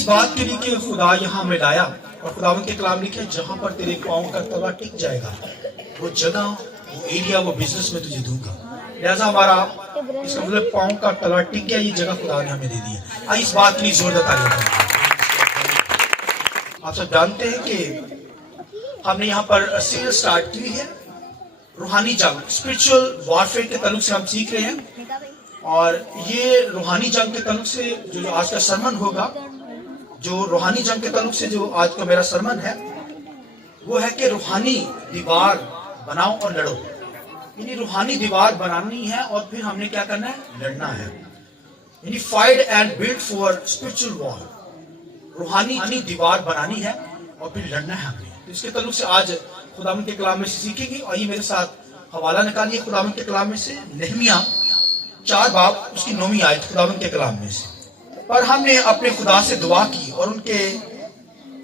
اس بات کے لیے کہ خدا یہاں میں لایا، اور خداوند کے کلام لکھے جہاں پر تیرے پاؤں کا تلوا ٹک جائے گا، وہ جگہ، وہ ایریا، وہ بزنس میں تجھے دوں گا۔ لہٰذا ہمارا اس کا مطلب پاؤں کا تلوا ٹک گیا، یہ جگہ خدا نے ہمیں دے دی ہے۔ آئیے اس بات کے لیے زوردار تعریف کریں۔ آپ سب جانتے ہیں کہ ہم نے یہاں پر سیریز سٹارٹ کی ہے، روحانی جنگ، اسپرچل وارفیئر کے تعلق سے ہم سیکھ رہے ہیں، اور یہ روحانی جنگ کے تعلق سے جو آج کا سرمن ہوگا، جو روحانی جنگ کے تعلق سے جو آج کا میرا سرمن ہے، وہ ہے کہ روحانی دیوار بناؤ اور لڑو۔ یعنی روحانی دیوار بنانی ہے اور پھر ہم نے کیا کرنا ہے؟ لڑنا ہے۔ یعنی fight and build for spiritual war, روحانی دیوار بنانی ہے اور پھر لڑنا ہے ہم نے۔ تو اس کے تعلق سے آج خداوند کے کلام میں سے سیکھیں گے۔ آئیے میرے ساتھ حوالہ نکالیے خداوند کے کلام میں سے، نہمیہ 4 باب اس کی 9ویں آیت خداوند کے کلام میں سے۔ پر ہم نے اپنے خدا سے دعا کی اور ان کے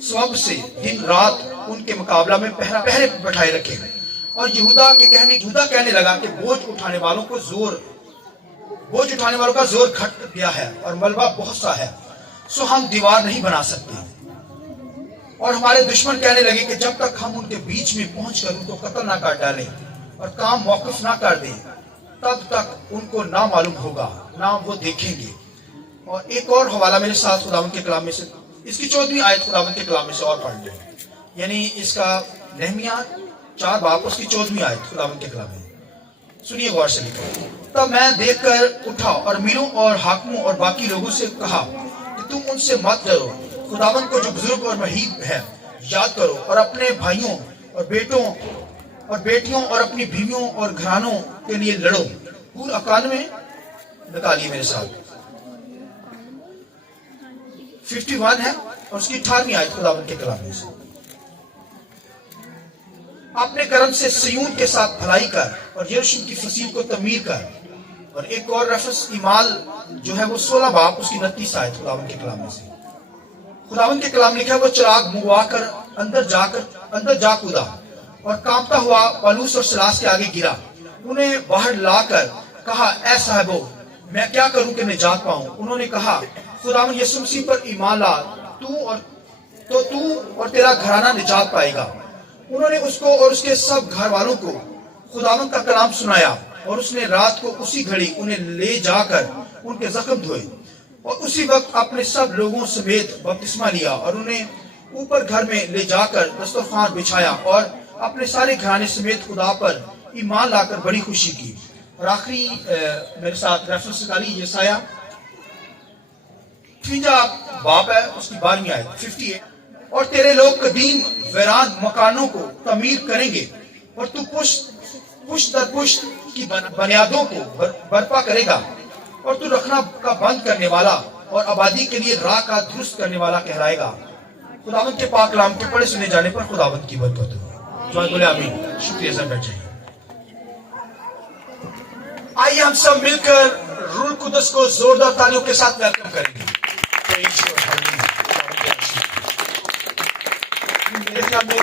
ثواب سے دن رات ان کے مقابلہ میں پہرے بٹھائے رکھے، اور یہودا کہنے لگا کہ بوجھ اٹھانے والوں کا زور گھٹ گیا ہے اور ملبہ بہت سا ہے، سو ہم دیوار نہیں بنا سکتے۔ اور ہمارے دشمن کہنے لگے کہ جب تک ہم ان کے بیچ میں پہنچ کر ان کو قتل نہ کر ڈالیں اور کام موقف نہ کر دیں، تب تک ان کو نہ معلوم ہوگا، نہ وہ دیکھیں گے۔ اور ایک اور حوالہ میرے ساتھ خداوند کے کلام میں سے، اس کی 14ویں آیت خداوند کے کلام میں سے اور پڑھ لیں، یعنی اس کا نہمیہ 4 باب اس کی 14ویں آیت خداوند کے کلام میں سنیے غور سے لکھا۔ تب میں دیکھ کر اٹھا اور امیروں اور حاکموں اور باقی لوگوں سے کہا کہ تم ان سے مت ڈرو، خداوند کو جو بزرگ اور مہیب ہے یاد کرو، اور اپنے بھائیوں اور بیٹوں اور بیٹیوں اور اپنی بیویوں اور گھرانوں کے لیے لڑو۔ پور 91 نکالیے میرے ساتھ، 51 ہے اور اس کی 18ویں آیت خداوند کے کلام میں سے۔ اپنے کرم سے سیون کے ساتھ بھلائی کر اور یروشلم کی فصیل کو تعمیر کر۔ اور ایک اور ریفرنس ایمال جو ہے وہ 16 باب اس کی 29 آیت خداوند کے کلام میں سے۔ خداوند کے کلام لکھا ہے وہ چراغ منگوا کر اندر جا کودا اور کانپتا ہوا پالوس اور سلاس کے آگے گرا، انہیں باہر لا کر کہا اے صاحبو میں کیا کروں کہ نجات پاؤں؟ انہوں نے کہا خداوند یسوع مسیح پر ایمان لا، تو اور تیرا گھرانہ نجات پائے گا۔ انہوں نے اس کو اور اس کے سب گھر والوں کو خداوند کا کلام سنایا، اور اس نے رات کو اسی گھڑی انہیں لے جا کر ان کے زخم دھوئے، اور اسی وقت اپنے سب لوگوں سمیت بپتسمہ لیا، اور انہیں اوپر گھر میں لے جا کر دسترخوان بچھایا، اور اپنے سارے گھرانے سمیت خدا پر ایمان لا کر بڑی خوشی کی۔ اور آخری میرے ساتھ ریفرنس نکالی یسایہ 53 باب ہے اس کی 12ویں آیت 58۔ اور تیرے لوگ قدیم ویران مکانوں کو تعمیر کریں گے، اور تو پشت در پشت کی بنیادوں کو برپا کرے گا، اور تو رکھنا کا بند کرنے والا اور آبادی کے لیے راہ کا درست کرنے والا کہلائے گا۔ خداوند کے پاک کلام کے پڑھے سنے جانے پر خداوند کی برکت ہو۔ جو بولے آمین۔ شکریہ سر، بیٹھ جائیے۔ آئیے ہم سب مل کر روح القدس کو زوردار تالیوں کے ساتھ ویلکم کریں گے۔ میرے خیال میں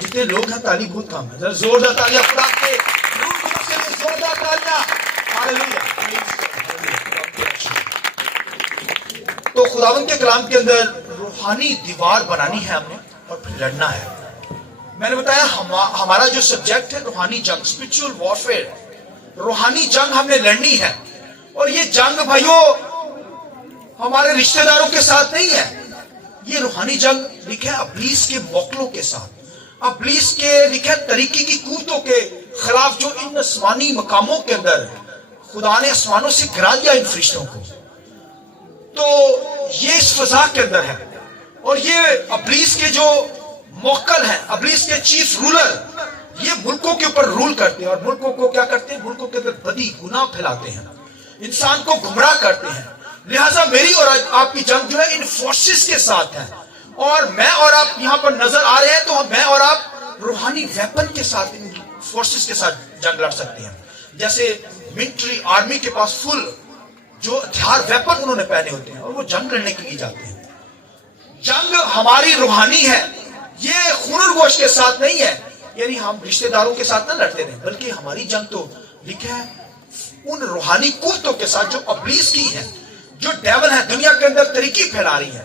جتنے لوگ ہیں تالی بہت کم ہے، ذرا زوردار تالیاں خدا کے روح القدس کے لیے، زوردار تالیاں۔ ہاللویا۔ تو خداوند کے کلام کے اندر روحانی دیوار بنانی ہے ہم نے، اور پھر لڑنا ہے۔ میں نے بتایا ہمارا جو سبجیکٹ ہے روحانی جنگ، اسپرچل وارفیئر، روحانی جنگ ہم نے لڑنی ہے۔ اور یہ جنگ بھائیوں ہمارے رشتہ داروں کے ساتھ نہیں ہے، یہ روحانی جنگ لکھا ہے ابلیس کے موکلوں کے ساتھ، ابلیس کے لکھا ہے طریقے کی قوتوں کے خلاف، جو ان آسمانی مقاموں کے اندر خدا نے آسمانوں سے گرا دیا ان فرشتوں کو۔ تو یہ اس فضا کے اندر ہے، اور یہ ابلیس کے جو موکل ہیں، ابلیس کے چیف رولر، یہ ملکوں کے اوپر رول کرتے ہیں، اور ملکوں کو کیا کرتے ہیں؟ ملکوں کے اندر بدی گناہ پھیلاتے ہیں، انسان کو گمراہ کرتے ہیں۔ لہٰذا میری اور آپ کی جنگ جو ہے ان فورسز کے ساتھ ہے، اور میں اور آپ یہاں پر نظر آ رہے ہیں، تو میں اور آپ روحانی ویپن کے ساتھ ان فورسز کے ساتھ جنگ لڑ سکتے ہیں۔ جیسے ملٹری آرمی کے پاس فل جو ہتھیار ویپن انہوں نے پہنے ہوتے ہیں، اور وہ جنگ لڑنے کے لیے جاتے ہیں۔ جنگ ہماری روحانی ہے، یہ خون اور گوشت کے ساتھ نہیں ہے، یعنی ہم رشتہ داروں کے ساتھ نہ لڑتے رہیں، بلکہ ہماری جنگ تو لکھا ہے ان روحانی قوتوں کے ساتھ جو ابلیس کی ہیں، جو ڈیول ہے، دنیا کے اندر طریقے پھیلا رہی ہیں،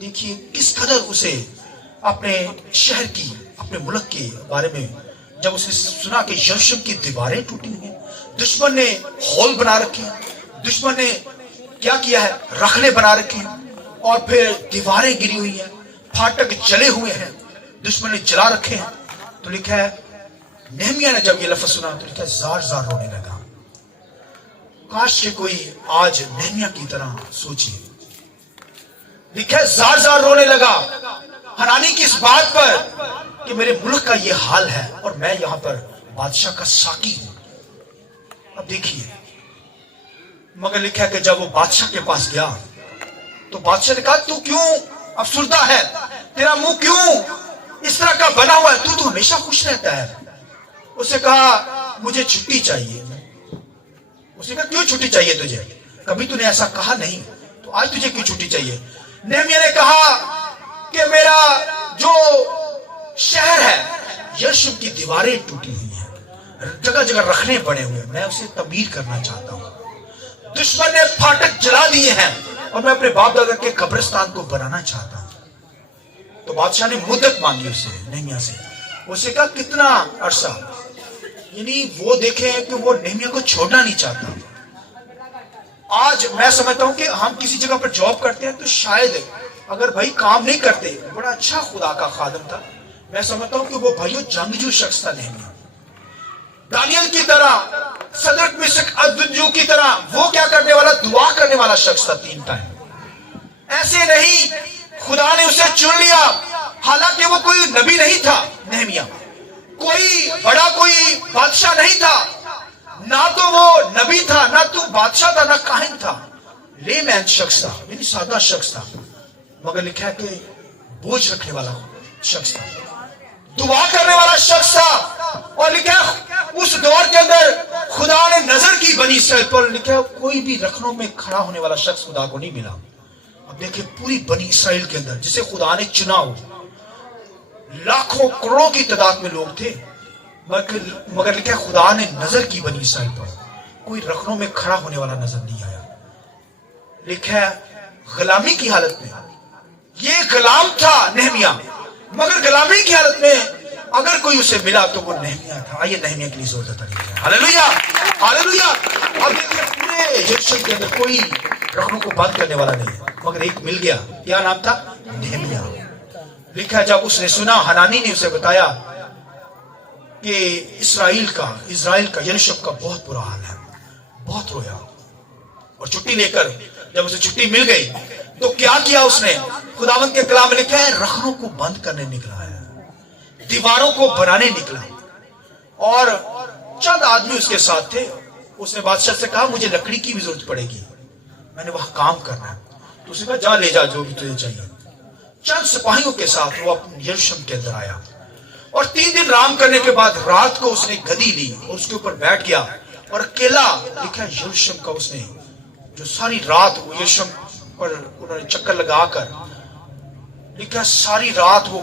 دیکھیے کس قدر اسے اپنے شہر کی، اپنے ملک کے بارے میں جب اس نے سنا کہ یروشلم کی دیواریں ٹوٹی ہوئی ہیں، دشمن نے ہول بنا رکھے ہیں، دشمن نے کیا کیا ہے، رخنے بنا رکھے ہیں، اور پھر دیواریں گری ہوئی ہیں، پھاٹک جلے ہوئے ہیں، دشمن نے جلا رکھے ہیں، تو لکھا ہے نہمیہ نے جب یہ لفظ سنا تو لکھا ہے زار زار رونے لگا۔ کاش کہ کوئی آج نہمیہ کی طرح سوچے، لکھا ہے زار زار رونے لگا حنانی کی اس بات پر کہ میرے ملک کا یہ حال ہے اور میں یہاں پر بادشاہ کا ساقی ہوں۔ اب دیکھیے، مگر لکھا ہے کہ جب وہ بادشاہ کے پاس گیا تو بادشاہ نے کہا تو کیوں افسردہ ہے، تیرا منہ کیوں اس طرح کا بنا ہوا ہے، تو ہمیشہ خوش رہتا ہے۔ اسے کہا مجھے چھٹی چاہیے۔ اس نے کہا کیوں چھٹی چاہیے تجھے، کبھی تو نے ایسا کہا نہیں، تو آج تجھے کیوں چھٹی چاہیے؟ نہمیہ نے کہا کہ میرا جو شہر ہے یروشلم کی دیواریں ٹوٹی ہوئی ہیں، جگہ جگہ رخنے بنے ہوئے، میں اسے تعمیر کرنا چاہتا ہوں، دشمن نے پھاٹک جلا دیے ہیں اور میں اپنے باپ دادا کے قبرستان کو بنانا چاہتا ہوں۔ تو بادشاہ نے مدت مانگی اسے، نہمیہ سے، اسے کہا کتنا عرصہ، یعنی وہ دیکھیں کہ وہ نہمیہ کو چھوڑنا نہیں چاہتا۔ آج میں سمجھتا ہوں کہ ہم کسی جگہ پر جاب کرتے ہیں تو شاید اگر بھائی کام نہیں کرتے، بڑا اچھا خدا کا خادم تھا، میں سمجھتا ہوں کہ وہ بھائیو جنگجو شخص تھا نہمیہ، دانیل کی طرح، صدرک میشک ابدنجو کی طرح وہ کیا کرنے والا، دعا کرنے والا شخص تھا 3 ٹائم۔ ایسے نہیں، خدا نے اسے چن لیا، حالانکہ وہ کوئی نبی نہیں تھا نہمیہ، کوئی بڑا کوئی بادشاہ نہیں تھا، نہ تو وہ نبی تھا، نہ تو بادشاہ تھا، نہ کاہن تھا، لے مین شخص تھا، یعنی سادہ شخص تھا، مگر لکھا ہے کہ بوجھ رکھنے والا شخص تھا، دعا کرنے والا شخص تھا، اور لکھا ہے اس دور کے اندر خدا نے نظر کی بنی اسرائیل پر، لکھا ہے کوئی بھی رکھنوں میں کھڑا ہونے والا شخص خدا کو نہیں ملا۔ اب دیکھیں پوری بنی اسرائیل کے اندر جسے خدا نے چنا ہو، لاکھوں کروڑوں کی تعداد میں لوگ تھے، مگر لکھا ہے خدا نے نظر کی بنی اسرائیل پر، کوئی رکھنوں میں کھڑا ہونے والا نظر نہیں آیا۔ لکھا ہے غلامی کی حالت میں، یہ غلام تھا نہمیہ، مگر غلامی کی حالت میں اگر کوئی اسے ملا تو وہ نہمیہ تھا۔ آئیے نہمیہ کے لیے زور سے تعریف کریں، ہاللیلویہ ہاللیلویہ۔ اب دیکھیں پورے یروشلم کے اندر کوئی رکھنوں کو بند کرنے والا نہیں، مگر ایک مل گیا، کیا نام تھا؟ نہمیہ۔ لکھا ہے جب اس نے سنا، حنانی نے اسے بتایا کہ اسرائیل کا یروشلم کا بہت برا حال ہے، بہت رویا، اور چھٹی لے کر جب اسے چھٹی مل گئی تو کیا کیا اس نے؟ خداوند کے کلام میں لکھا ہے رخنوں کو بند کرنے نکلا ہے، دیواروں کو بنانے نکلا، اور چند آدمی اس کے ساتھ تھے۔ اس نے بادشاہ سے کہا مجھے لکڑی کی بھی ضرورت پڑے گی، میں نے وہاں کام کرنا ہے، تو اس نے کہا جا لے جا جو بھی تجھے چاہیے۔ چند سپاہیوں کے ساتھ وہ یروشلم کے اندر آیا، اور 3 دن رام کرنے کے بعد رات کو اس نے گدی لی اور اس کے اوپر بیٹھ گیا، اور اکیلا لکھا ہے یروشلم کا اس نے جو ساری رات یروشلم پر انہوں نے چکر لگا کر، لکھا ساری رات وہ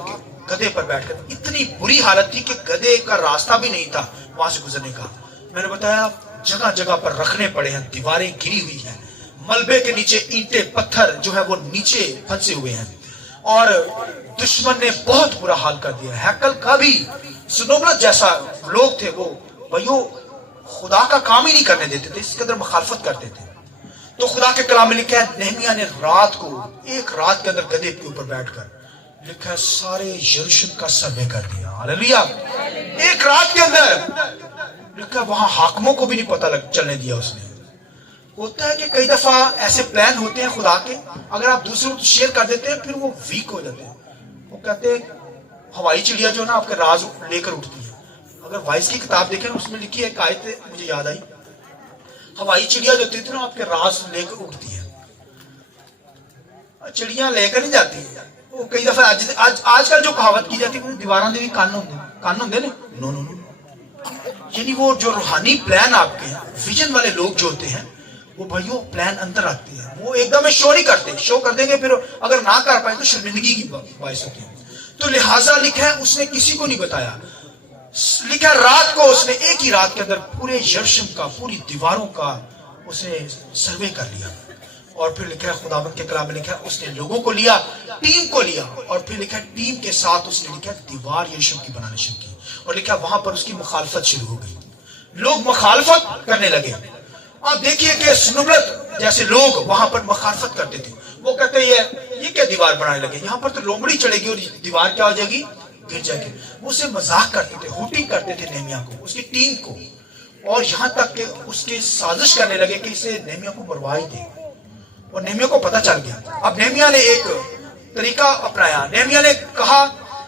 گدے پر بیٹھ کر، اتنی بری حالت تھی کہ گدے کا راستہ بھی نہیں تھا وہاں سے گزرنے کا۔ میں نے بتایا جگہ جگہ پر رکھنے پڑے ہیں، دیواریں گری ہوئی ہیں، ملبے کے نیچے اینٹیں پتھر جو ہے وہ نیچے پھنسے ہوئے ہیں، اور دشمن نے بہت برا حال کر دیا۔ ہیکل کا بھی سنوبلت جیسا لوگ تھے، وہ بھائیو خدا کا کام ہی نہیں کرنے دیتے تھے، اس قدر مخالفت کرتے تھے۔ تو خدا کے کلام میں لکھا ہے نہمیہ نے رات کو، ایک رات کے اندر گدے کے اوپر بیٹھ کر لکھا ہے سارے یروشلم کا سروے کر دیا، ہاللیلویہ۔ ایک رات کے اندر لکھا وہاں حاکموں کو بھی نہیں پتہ چلنے دیا اس نے۔ ہوتا ہے کہ کئی دفعہ ایسے پلان ہوتے ہیں خدا کے، اگر آپ دوسروں کو شیئر کر دیتے ہیں پھر وہ ویک ہو جاتے ہیں۔ وہ کہتے ہیں ہوائی چڑیا جو نا آپ کے راز لے کر اٹھتی ہے۔ اگر وائس کی کتاب دیکھیں اس میں لکھی ہے ایک آیت مجھے یاد آئی، ہوائی چڑیا جو ہوتی تھی نا آپ کے راز لے کر اٹھتی ہے، چڑیاں لے کر نہیں جاتی ہیں۔ وہ کئی دفعہ آج کل جو کہاوت کی جاتی ہے دیواراں دے کان ہوندے نے، نو نو نو، یعنی وہ جو روحانی پلان آپ کے ہیں، ویژن والے لوگ جو ہوتے ہیں وہ بھائیو پلان اندر رکھتے ہیں، وہ ایک دم شو نہیں کرتے، شو کر دیں گے پھر اگر نہ کر پائے تو شرمندگی کی باعث ہوتی ہے۔ تو لہٰذا لکھا ہے اس نے کسی کو نہیں بتایا، لکھا رات کو اس نے ایک ہی رات کے اندر پورے یروشلم کا، پوری دیواروں کا اس نے سروے کر لیا، اور پھر لکھا ہے خداوند کے کلام میں لکھا ہے اس نے لوگوں کو لیا, ٹیم کو لیا, اور پھر لکھا ہے ٹیم کے ساتھ اس نے لکھا ہے دیوار یشوع کی بنانے شروع کی, اور لکھا ہے وہاں پر اس کی مخالفت شروع ہو گئی, لوگ مخالفت کرنے لگے. آپ دیکھیے کہ سنبلت جیسے لوگ وہاں پر مخالفت کرتے تھے, وہ کہتے ہیں یہ کیا دیوار بنانے لگے, یہاں پر تو لومڑی چڑھے گی اور دیوار کیا ہو جائے گی, گر جائے گی. وہ اسے مذاق کرتے تھے, ہوٹنگ کرتے تھے نہمیا کو, اس کی ٹیم کو, اور یہاں تک کہ اس کے سازش کرنے لگے کہ اسے نہمیا کو مروا ہی دے. اور نہمیا کو پتہ چل گیا. اب نہمیا نے ایک طریقہ اپنایا, نہمیا نے کہا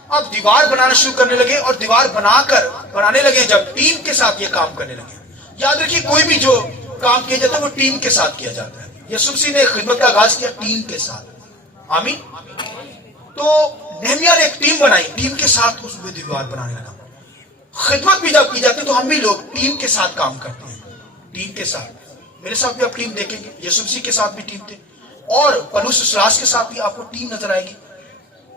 اب دیوار بنانا شروع کرنے لگے, اور دیوار بنانے لگے جب ٹیم کے ساتھ یہ کام کرنے لگے. یاد رکھیے کوئی بھی جو کام کیا جاتا ہے وہ ٹیم کے ساتھ کیا جاتا ہے. یسوع مسیح نے خدمت کا آغاز کیا ٹیم کے ساتھ, آمین. تو نہمیا نے ایک ٹیم بنائی, ٹیم کے ساتھ اس میں دیوار بنانے لگا. خدمت بھی جب کی جاتی ہے تو ہم بھی لوگ ٹیم کے ساتھ کام کرتے ہیں, ٹیم کے ساتھ. میرے ساتھ بھی آپ ٹیم دیکھیں گے, یسوع مسیح کے ساتھ بھی ٹیم تھے, اور پولس اسلاس کے ساتھ بھی آپ کو ٹیم نظر آئے گی.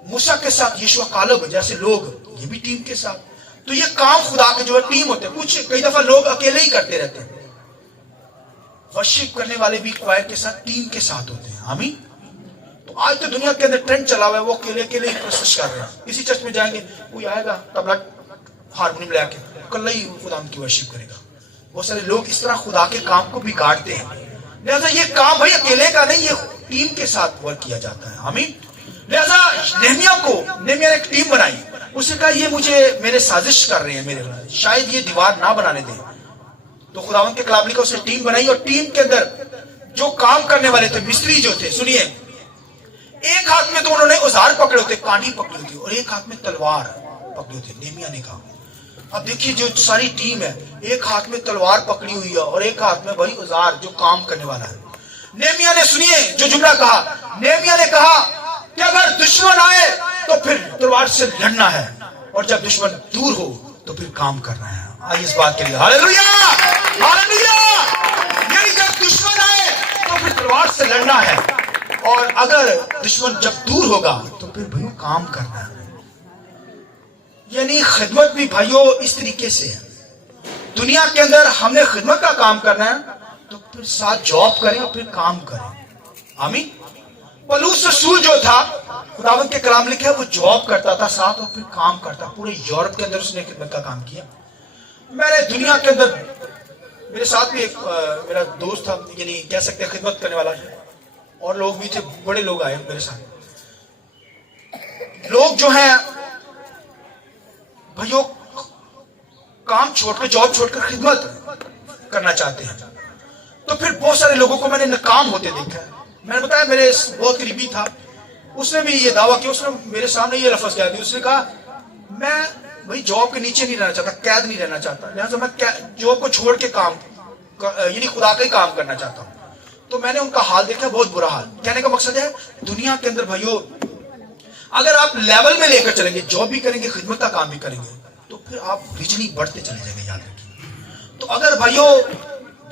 موسیٰ کے ساتھ یشوع کالب جیسے لوگ, یہ بھی ٹیم کے ساتھ. تو یہ کام خدا کے جو ہے ٹیم ہوتے ہیں. کچھ کئی دفعہ لوگ اکیلے ہی کرتے رہتے ہیں. ورشپ کرنے والے بھی کوائر کے ساتھ ٹیم کے ساتھ ہوتے ہیں, آمین. تو آج تو دنیا کے اندر ٹرینڈ چلا ہوا ہے, وہ اکیلے ہی پرستش کر رہے ہیں. کسی چرچ میں جائیں گے, کوئی آئے گا تبلا ہارمونیم لے کے کل ہی خدا کی ورشپ کرے گا. بہت سارے لوگ اس طرح خدا کے کام کو بگاڑتے ہیں. لہذا یہ کام بھائی اکیلے کا نہیں, یہ ٹیم کے ساتھ ورک کیا جاتا ہے, آمین. لہذا نہمیا نے ایک ٹیم بنائی. اس نے کہا یہ مجھے میرے سازش کر رہے ہیں, میرے شاید یہ دیوار نہ بنانے دیں. تو خداوند کے کلام لکھا, اس نے ٹیم بنائی, اور ٹیم کے اندر جو کام کرنے والے تھے, مستری جو تھے, سنیے, ایک ہاتھ میں تو انہوں نے اوزار پکڑے ہوتے, کانڈی پکڑی ہوتی, اور ایک ہاتھ میں تلوار پکڑی ہوتی. نہمیا نے کہا, اب دیکھیے جو ساری ٹیم ہے, ایک ہاتھ میں تلوار پکڑی ہوئی ہے اور ایک ہاتھ میں وہی اوزار جو کام کرنے والا ہے. نہمیا نے, سنیے جو جملہ کہا, نہمیا نے کہا کہ اگر دشمن آئے تو پھر تلوار سے لڑنا ہے, اور جب دشمن دور ہو تو پھر کام کرنا ہے. آئیے اس بات کے لیے ہاللویا, ہاللویا. یعنی جب دشمن آئے تو پھر تلوار سے لڑنا ہے, اور اگر دشمن جب دور ہوگا تو پھر بھائیو کام کرنا ہے. یعنی خدمت بھی بھائیو اس طریقے سے ہے. دنیا کے اندر ہم نے خدمت کا کام کرنا ہے تو پھر ساتھ جاب کریں اور پھر کام کریں, آمین. پولس رسول جو تھا, خداوند کے کلام لکھا ہے, وہ جاب کرتا تھا ساتھ اور پھر کام کرتا. پورے یورپ کے اندر اس نے خدمت کا کام کیا. میں نے دنیا کے اندر, میرے ساتھ بھی ایک میرا دوست تھا, یعنی کہہ سکتے ہیں خدمت کرنے والا, اور لوگ بھی تھے, بڑے لوگ آئے میرے ساتھ. لوگ جو ہیں بھائیو کام چھوڑ کر, جاب چھوڑ کر خدمت کرنا چاہتے ہیں. تو پھر بہت سارے لوگوں کو میں نے ناکام ہوتے دیکھا ہے. میں نے بتایا میرے بہت قریبی تھا, اس نے بھی یہ دعویٰ کیا, اس نے میرے سامنے یہ لفظ کہا, اس نے کہا میں بھائی جاب کے نیچے نہیں رہنا چاہتا, قید نہیں رہنا چاہتا, لہٰذا میں جاب کو چھوڑ کے کام یعنی خدا کا ہی کام کرنا چاہتا ہوں. تو میں نے ان کا حال دیکھا, بہت برا حال. کہنے کا مقصد ہے دنیا کے اندر بھائیو اگر آپ لیول میں لے کر چلیں گے, جاب بھی کریں گے, خدمت کا کام بھی کریں گے, تو پھر آپ ریجنی بڑھتے چلے جائیں گے, یاد رکھیے. تو اگر بھائیو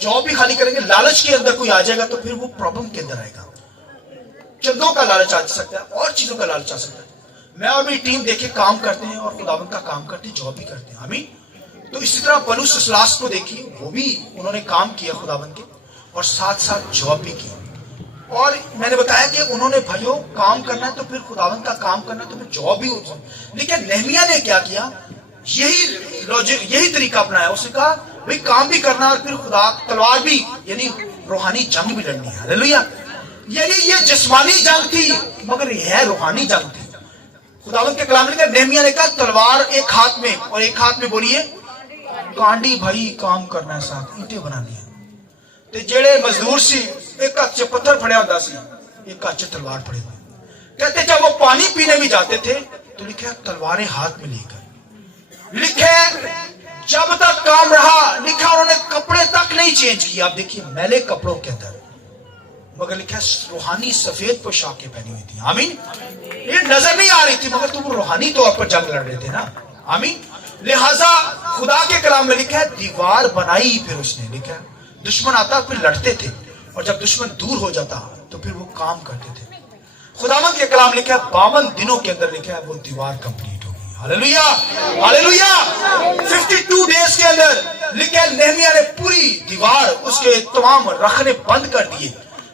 جاب بھی خالی کریں گے, لالچ کے اندر کوئی آ جائے گا تو پھر وہ پرابلم کے اندر آئے گا. چندوں کا لالچ آ سکتا ہے, اور چیزوں کا لالچ آ سکتا ہے. میں اور میری ٹیم دیکھے کام کرتے ہیں اور خداوند کا کام کرتے ہیں, جاب بھی کرتے ہیں, آمین. تو اسی طرح پولس اسلاس کو دیکھیے, وہ بھی انہوں نے کام کیا خداوند کے, اور ساتھ ساتھ جاب بھی کی. اور میں نے بتایا کہ انہوں نے بھائیو کام کرنا ہے تو پھر خداوند کا کام کرنا ہے تو پھر جاب بھی. لیکن نہمیا نے کیا کیا, یہی طریقہ اپنایا. اس نے کہا بھائی کام بھی کرنا اور پھر خدا تلوار بھی, یعنی روحانی جنگ بھی لڑنی ہے. ہاللویا. یعنی یہ جسمانی جنگ تھی مگر یہ ہے روحانی جنگ تھی. خداوند کے کلام میں نہمیا نے کہا تلوار ایک ہاتھ میں, اور ایک ہاتھ میں بولیے کانڈی, بھائی کام کرنا ہے, ساتھ اینٹیں بنانی ہے. تے جڑے مزدور سی, ایک ہاتھ سے پتھر پھڑیا ہوتا سی, ایک ہاتھ سے تلوار پھڑے ہوئے. کہتے جب وہ پانی پینے بھی جاتے تھے تو لکھا تلواریں ہاتھ میں لے کر, لکھے جب تک کام رہا, لکھا انہوں نے کپڑے تک نہیں چینج کیا. آپ دیکھیے میلے کپڑوں کے اندر, مگر لکھا روحانی سفید پوشاکیں پہنی ہوئی تھی, آمین. یہ نظر نہیں آ رہی تھی مگر تم روحانی طور پر جنگ لڑ رہے تھے نا, آمین. لہذا خدا کے کلام میں لکھا ہے دیوار بنائی, پھر اس نے لکھا دشمن آتا پھر لڑتے تھے, اور جب دشمن دور ہو جاتا تو پھر وہ کام کرتے تھے. خداوند کے کلام لکھا ہے 52 دنوں کے اندر لکھا ہے وہ دیوار کمپلیٹ ہو گئی. Hallelujah, hallelujah. 52 ڈیز کے اندر لکھا ہے نہمیا نے پوری دیوار, اس کے تمام رخنے بند کر دیے.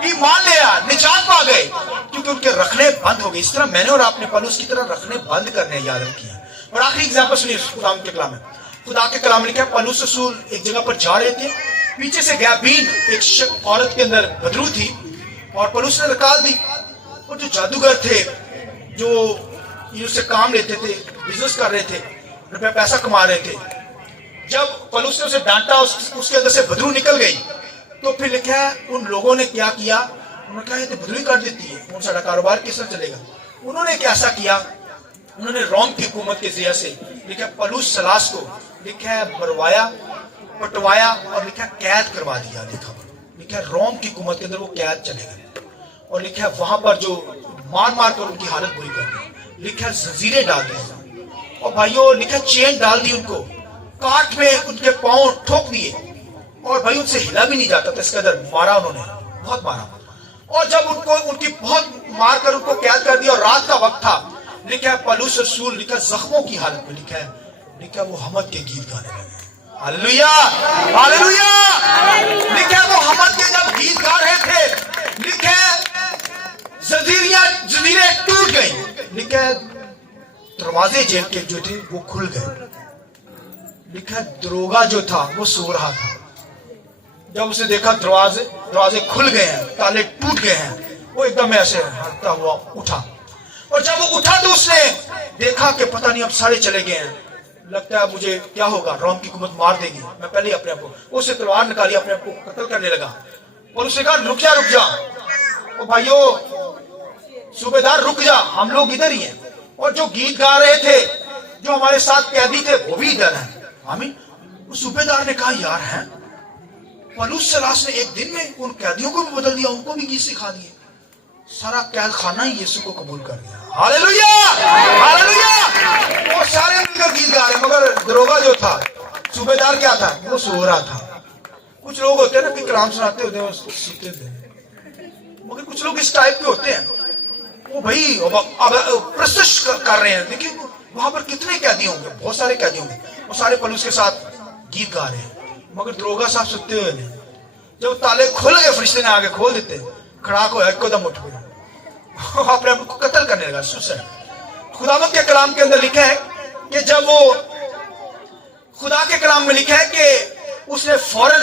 ایمان لیا, نجات پا گئے, کیونکہ ان کے رکھنے بند ہو گئے. اس طرح میں نے اور آپ نے پلوس کی طرح رکھنے بند کرنے یاد رکھی ہیں. اور آخری ایگزامپل سنیے خدا کے کلام میں. خدا کے کلام لکھا ہے پلوس رسول ایک جگہ پر جا رہے تھے, پیچھے سے گیبین ایک عورت کے اندر بدرو تھی, اور پلوس نے نکال دی. اور جو جادوگر تھے, جو اس سے کام لیتے تھے, بزنس کر رہے تھے, روپے پیسہ کما رہے تھے, جب پلوس نے اسے ڈانٹا, اس کے اندر سے بدرو نکل گئی, تو پھر لکھا ہے ان لوگوں نے کیا کیا, انہوں نے کہا یہ تو بدرو ہی کر دیتی ہے, ان سارا کاروبار کس طرح چلے گا. انہوں نے کیسا کیا, انہوں نے روم کی حکومت کے ذریعے سے لکھا ہے پلوس سلاس کو لکھا ہے بروایا, پٹوایا, اور لکھا ہے قید کروا دیا. لکھا ہے روم کی حکومت کے اندر وہ قید چلے گئے, اور لکھا ہے وہاں پر جو مار مار کر ان کی حالت بری کر دی. لکھا ہے زنجیریں ڈال دی, اور بھائیوں لکھا ہے چین ڈال دی, ان کو کاٹ میں ان کے پاؤں ٹھوک دیے, اور بھائی ان سے ہلا بھی نہیں جاتا تھا, اس کے اندر مارا انہوں نے, بہت مارا. اور جب ان کی بہت مار کر ان کو قید کر دیا, اور رات کا وقت تھا, لکھا ہے پلوس رسول لکھا زخموں کی حالت میں لکھا ہے وہ حمد کے گیت گانے لگے. Hallelujah hallelujah. لکھا ہے وہ حمد کے جب گیت گا رہے تھے, لکھا ہے زنجیریں ٹوٹ گئی. لکھا ہے دروازے جیل کے جو تھے وہ کھل گئے. لکھا ہے دروگا جو تھا وہ سو رہا تھا, جب اسے دیکھا دروازے کھل گئے ہیں, تالے ٹوٹ گئے ہیں, وہ ایک دم ایسے ہلتا ہوا اٹھا. اور جب وہ اٹھا تو اس نے دیکھا کہ پتہ نہیں اب سارے چلے گئے ہیں, لگتا ہے مجھے کیا ہوگا, روم کی حکومت مار دے گی, میں پہلے اپنے آپ کو, اسے تلوار نکالی, اپنے آپ کو قتل کرنے لگا. اور اس نے کہا رک جا, اور بھائیو صوبے دار رک جا, ہم لوگ ادھر ہی ہیں. اور جو گیت گا رہے تھے, جو ہمارے ساتھ قیدی تھے, وہ بھی ادھر ہیں. آمین. اس صوبے دار نے کہا یار ہیں, پلوس سلاس نے ایک دن میں ان قیدیوں کو بھی بدل دیا, ان کو بھی گیت سکھا دیے, سارا قید خانہ ہی یسوع کو قبول کر لیا. Hallelujah hallelujah. وہ سارے مل کر گیت گا رہے, مگر دروگا جو تھا, صوبے دار کیا تھا, وہ سو رہا تھا. کچھ لوگ ہوتے ہیں نا کہ کلام سناتے ہوتے ہیں, وہ سیتے تھے, مگر کچھ لوگ اس ٹائپ کے ہوتے ہیں, وہ بھائی پرستش کر رہے ہیں. لیکن وہاں پر کتنے قیدی ہوں گے, بہت سارے قیدی ہوں گے, وہ سارے پلوس کے ساتھ گیت گا رہے ہیں, مگر دروگا صاحب سنتے ہوئے نہیں. جب تالے کھل گئے, فرشتے نے آگے کھول دیتے, کھڑا کو ایک دم اٹھ گیا, اپنے آپ کو قتل کرنے لگا, سوسائڈ. خداوند کے کلام کے اندر لکھا ہے کہ جب وہ خدا کے کلام میں لکھا ہے کہ اس نے فوراً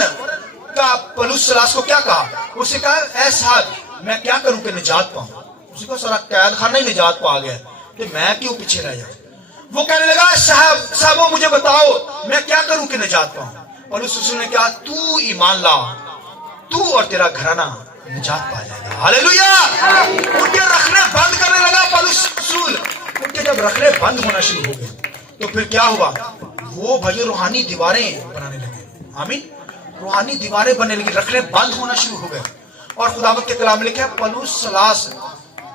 کا پلوس سلاس کو کیا کہا, اسے کہا اے صاحب میں کیا کروں کہ نجات پاؤں. اسی کو سارا قید خانہ ہی نجات پا گیا, کہ میں کیوں پیچھے رہ جاؤں. وہ کہنے لگا صاحب مجھے بتاؤ میں کیا کروں کہ نجات پاؤں. اور اس رسول نے کہا تو ایمان لا, تو اور تیرا گھرانہ نجات پا جائے گا. ہاللویا. ان کے رکھنے بند کرنے لگا پلوس رسول. ان کے جب رکھنے بند ہونا شروع ہو گئے تو پھر کیا ہوا, وہ بھائی روحانی دیواریں بنانے لگے. آمین. روحانی دیواریں بننے لگی, رکھنے بند ہونا شروع ہو گئے. اور خداوند کے کلام میں لکھا ہے پلوس سلاس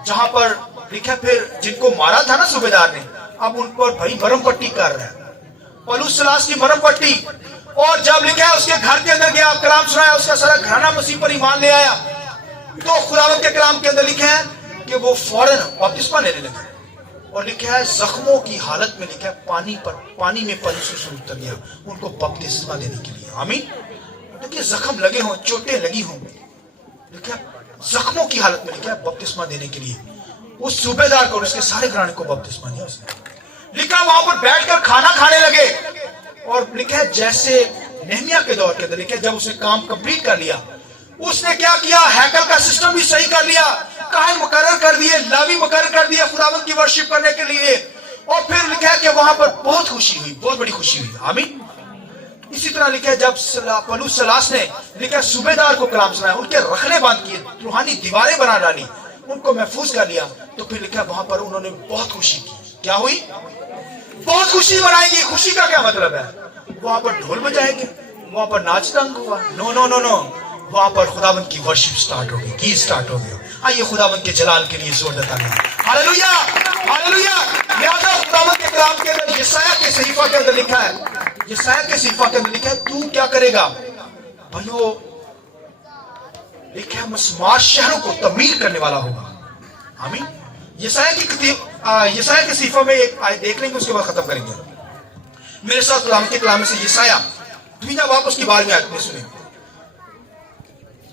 جہاں پر لکھا پھر جن کو مارا تھا نا صوبے دار نے, اب ان پر بھائی مرم پٹی کر رہا ہے, پلوس سلاس کی مرم پٹی. اور جب لکھا ہے اس کے گھر کے اندر گیا, کلام سنایا, اس کا سارا گھرانہ مسیح پر ایمان لے آیا, تو خداوند کے کلام کے اندر لکھا ہے کہ وہ فوراً بپتسمہ لینے لگے. اور لکھا ہے زخموں کی حالت میں لکھا ہے پانی میں پلوس رسول اتر گیا ان کو بپتسمہ دینے کے لیے. آمین. دیکھیے زخم لگے ہوں, چوٹیں لگی ہوں, لکھا زخموں کی حالت میں لکھا ہے بپتسمہ دینے کے لیے اس صوبے دار کو اور اس کے سارے گھرانے کو بپتسمہ دیا اس نے. لکھا وہاں پر بیٹھ کر کھانا کھانے لگے. اور لکھا ہے جیسے نہمیہ کے دور کے اندر لکھا ہے جب اس نے کام کمپلیٹ کر لیا, اس نے کیا کیا, ہیکل کا سسٹم بھی صحیح کر لیا, کاہن مقرر کر دیے, لاوی مقرر کر دیے خداوند کی ورشپ کرنے کے لیے. اور پھر لکھا ہے کہ وہاں پر بہت خوشی ہوئی, بہت بڑی خوشی ہوئی. آمین. اسی طرح لکھا ہے جب پلوس سلاس نے لکھا صوبے دار کو کلام سنایا, ان کے رکھنے باندھ کیے, روحانی دیواریں بنا ڈالی, ان کو محفوظ کر لیا, تو پھر لکھا وہاں پر انہوں نے بہت خوشی کی. کیا ہوئی, بہت خوشی منائیں گی. خوشی کا کیا مطلب ہے, وہاں پر ڈھول بجائیں گے, وہاں پر ناچ رنگ ہوا, نو, وہاں پر خداوند کی ورشپ سٹارٹ ہو گئی, گیت سٹارٹ ہو گیا. آئیے خداوند کے جلال کے لیے زور دیتا ہے. Hallelujah hallelujah. لہذا خداوند کے کلام کے اندر یسایہ کے صحیفہ کے اندر لکھا ہے, یسایہ کے صحیفہ کے اندر لکھا ہے تو کیا کرے گا بھائیو, لکھا ہے مسمار شہروں کو تعمیر کرنے والا ہوگا. آمین. یسایہ کے صحیفہ میں ایک آیت دیکھ لیں گے, اس کے بعد ختم کریں گے. میرے ساتھ خداوند کے کلام سے یسایہ, جب آپ اس کی بارے میں آیت میں سنیں,